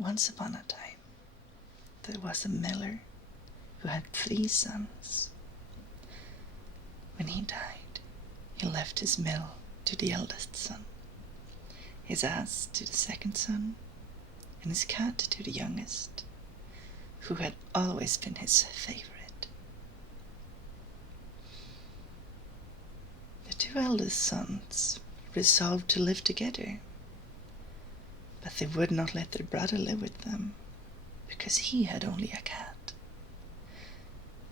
Once upon a time, there was a miller who had 3 sons. When he died, he left his mill to the eldest son, his ass to the second son, and his cat to the youngest, who had always been his favorite. The 2 eldest sons resolved to live together, but they would not let their brother live with them, because he had only a cat.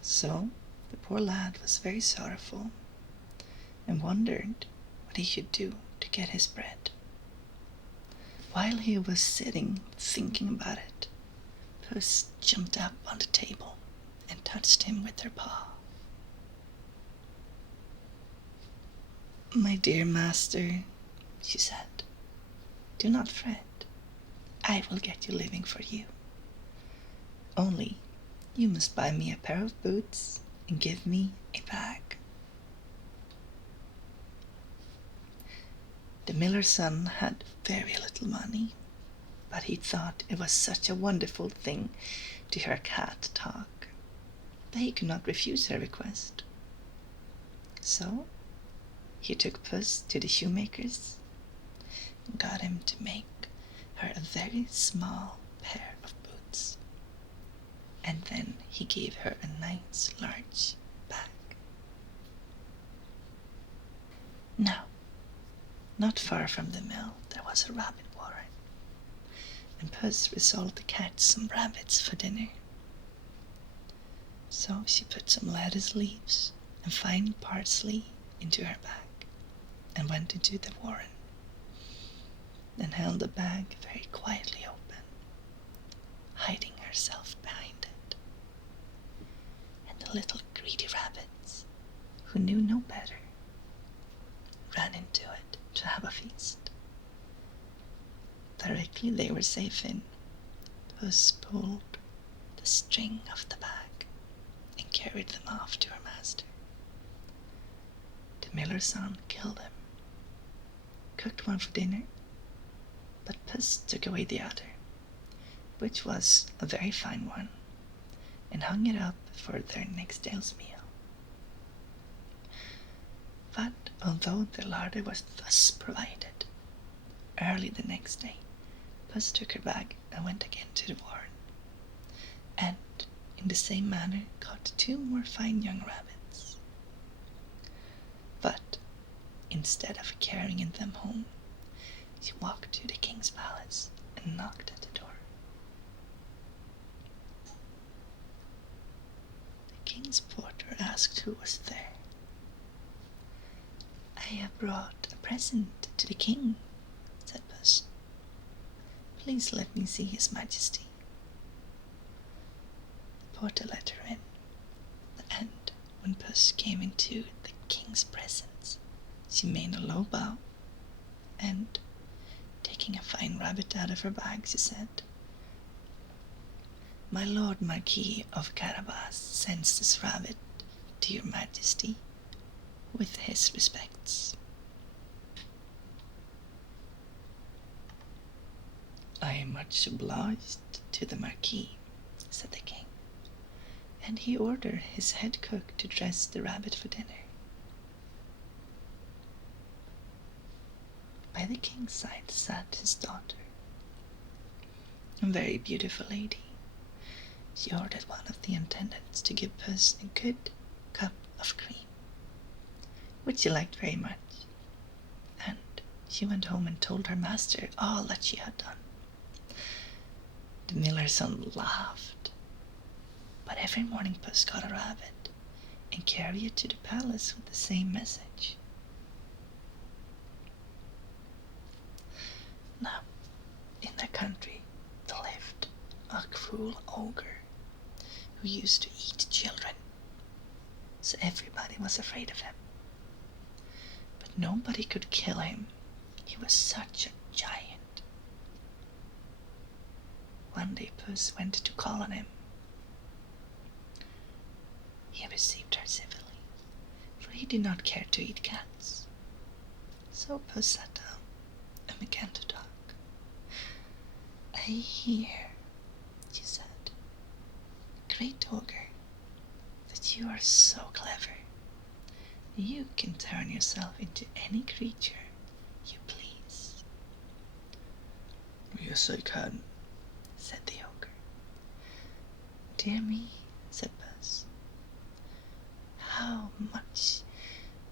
So the poor lad was very sorrowful, and wondered what he should do to get his bread. While he was sitting thinking about it, Puss jumped up on the table and touched him with her paw. "My dear master," she said, "do not fret. I will get you living for you. Only you must buy me a pair of boots and give me a bag." The miller's son had very little money, but he thought it was such a wonderful thing to hear a cat talk that he could not refuse her request. So he took Puss to the shoemaker's and got him to make her a very small pair of boots, and then he gave her a nice large bag. Now, not far from the mill there was a rabbit warren, and Puss resolved to catch some rabbits for dinner. So she put some lettuce leaves and fine parsley into her bag and went into the warren, then held the bag very quietly open, hiding herself behind it. And the little greedy rabbits, who knew no better, ran into it to have a feast. Directly they were safe in, Puss pulled the string of the bag and carried them off to her master. The miller's son killed them, cooked one for dinner, but Puss took away the other, which was a very fine one, and hung it up for their next day's meal. But although the larder was thus provided, early the next day Puss took her bag and went again to the warren, and in the same manner caught 2 more fine young rabbits. But instead of carrying them home, she walked to the king's palace and knocked at the door. The king's porter asked who was there. "I have brought a present to the king," said Puss. "Please let me see his majesty." The porter let her in, and when Puss came into the king's presence, she made a low bow, and taking a fine rabbit out of her bag, she said, "My lord Marquis of Carabas sends this rabbit to your majesty with his respects." "I am much obliged to the Marquis," said the king, and he ordered his head cook to dress the rabbit for dinner. By the king's side sat his daughter, a very beautiful lady. She ordered one of the attendants to give Puss a good cup of cream, which she liked very much, and she went home and told her master all that she had done. The miller's son laughed, but every morning Puss got a rabbit and carried it to the palace with the same message. Now, in the country there lived a cruel ogre who used to eat children, so everybody was afraid of him. But nobody could kill him. He was such a giant. One day Puss went to call on him. He received her civilly, for he did not care to eat cats. So Puss sat down and began to talk. "I hear," she said, "great ogre, that you are so clever. You can turn yourself into any creature you please." "Yes, I can," said the ogre. "Dear me," said Puss, "how much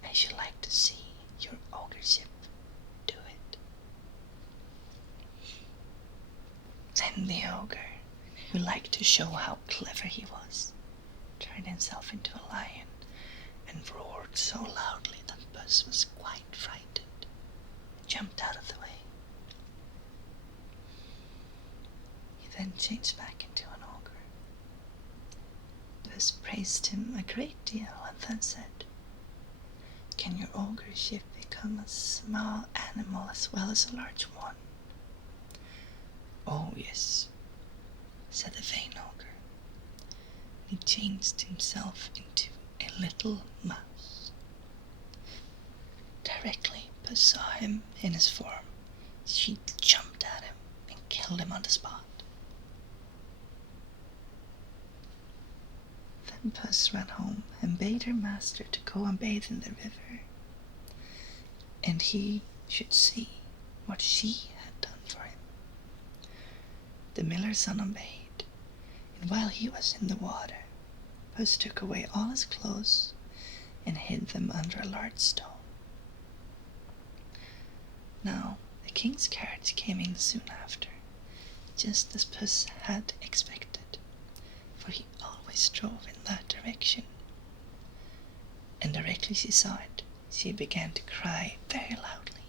I should like to see your ogreship do it." Then the ogre, who liked to show how clever he was, turned himself into a lion and roared so loudly that Puss was quite frightened and jumped out of the way. He then changed back into an ogre. Puss praised him a great deal and then said, "Can your ogreship become a small animal as well as a large one?" "Oh, yes," said the vain ogre. He changed himself into a little mouse. Directly Puss saw him in his form, she jumped at him and killed him on the spot. Then Puss ran home and bade her master to go and bathe in the river, and he should see what she had done for him. The miller's son obeyed, and while he was in the water, Puss took away all his clothes and hid them under a large stone. Now the king's carriage came in soon after, just as Puss had expected, for he always drove in that direction. And directly she saw it, she began to cry very loudly,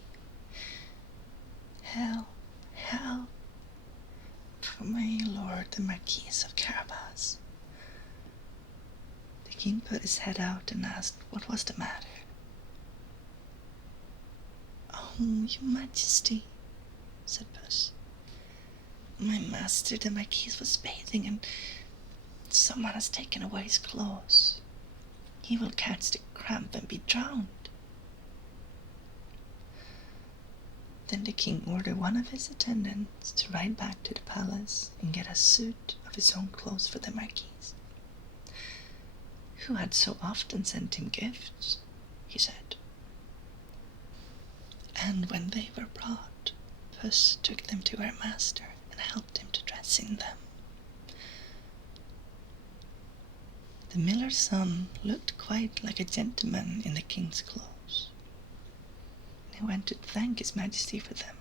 "Help, help, for my lord the Marquis of Carabas." The king put his head out and asked what was the matter. "Oh, your majesty," said Puss, "my master the Marquis was bathing and someone has taken away his clothes. He will catch the cramp and be drowned." Then the king ordered one of his attendants to ride back to the palace and get a suit of his own clothes for the Marquis, who had so often sent him gifts, he said. And when they were brought, Puss took them to her master and helped him to dress in them. The miller's son looked quite like a gentleman in the king's clothes. He went to thank his majesty for them.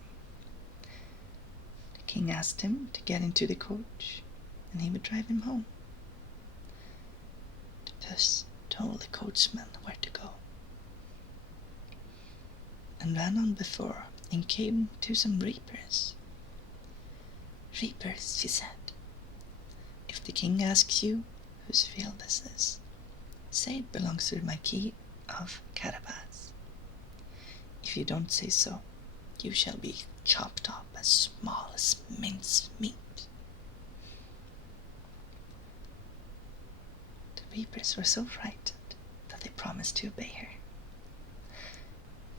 The king asked him to get into the coach, and he would drive him home. The Puss told the coachman where to go, and ran on before and came to some reapers. "Reapers," she said, "if the king asks you whose field this is, say it belongs to the Marquis of Carabas. If you don't say so, you shall be chopped up as small as mince meat." The reapers were so frightened that they promised to obey her.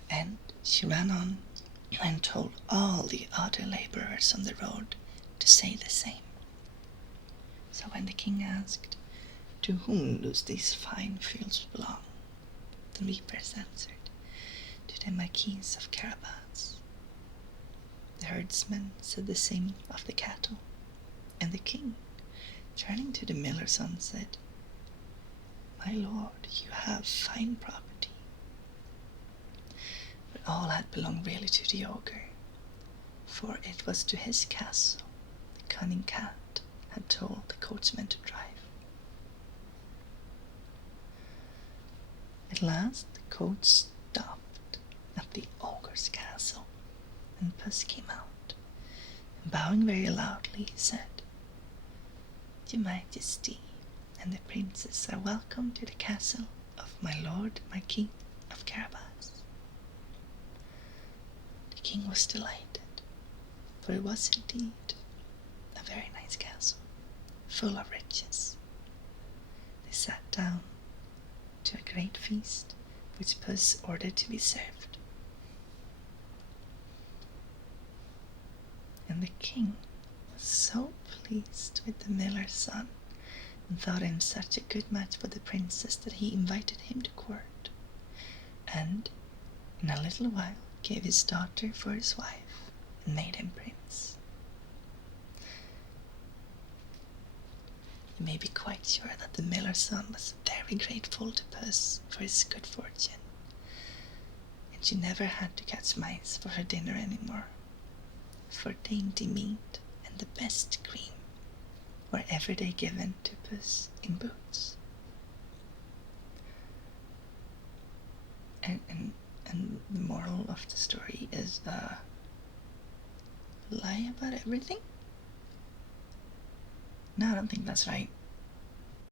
And she ran on and told all the other laborers on the road to say the same. So when the king asked, "To whom do these fine fields belong?" the reapers answered, "To the Marquis of Carabas." The herdsmen said the same of the cattle, and the king, turning to the miller's son, said, "My lord, you have fine property." But all had belonged really to the ogre, for it was to his castle the cunning cat had told the coachman to drive. At last the coach stopped at the ogre's castle, and Puss came out, and bowing very loudly, he said, "Your Majesty and the princess are welcome to the castle of my lord Marquis of Carabas." The king was delighted, for it was indeed a very nice castle, full of riches. They sat down to a great feast, which Puss ordered to be served. And the king was so pleased with the miller's son and thought him such a good match for the princess that he invited him to court, and in a little while gave his daughter for his wife and made him prince. You may be quite sure that the miller's son was very grateful to Puss for his good fortune, and she never had to catch mice for her dinner anymore, for dainty meat and the best cream were every day given to Puss in boots. And the moral of the story is lie about everything? No, I don't think that's right.